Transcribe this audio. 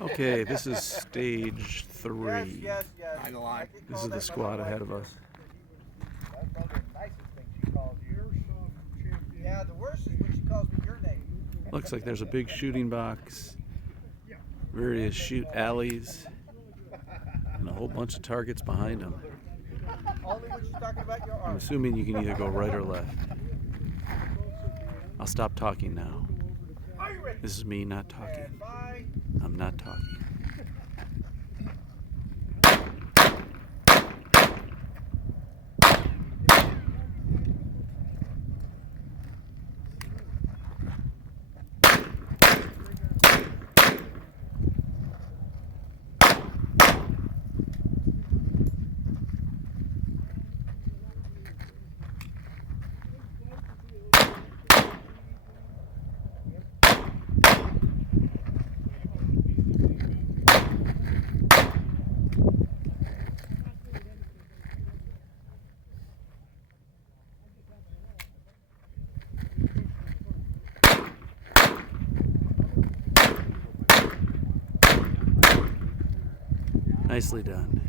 Okay, this is stage 3. Yes. I know I. This is the squad ahead of us. That's probably the nicest thing she calls you. Yeah, the worst is when she calls me your name. Looks like there's a big shooting box, various shoot alleys, and a whole bunch of targets behind them. Only when she's talking about your I'm arm. assuming you can either go right or left. I'll stop talking now. Are you ready? This is me not talking. And 5. I'm not talking. Nicely done.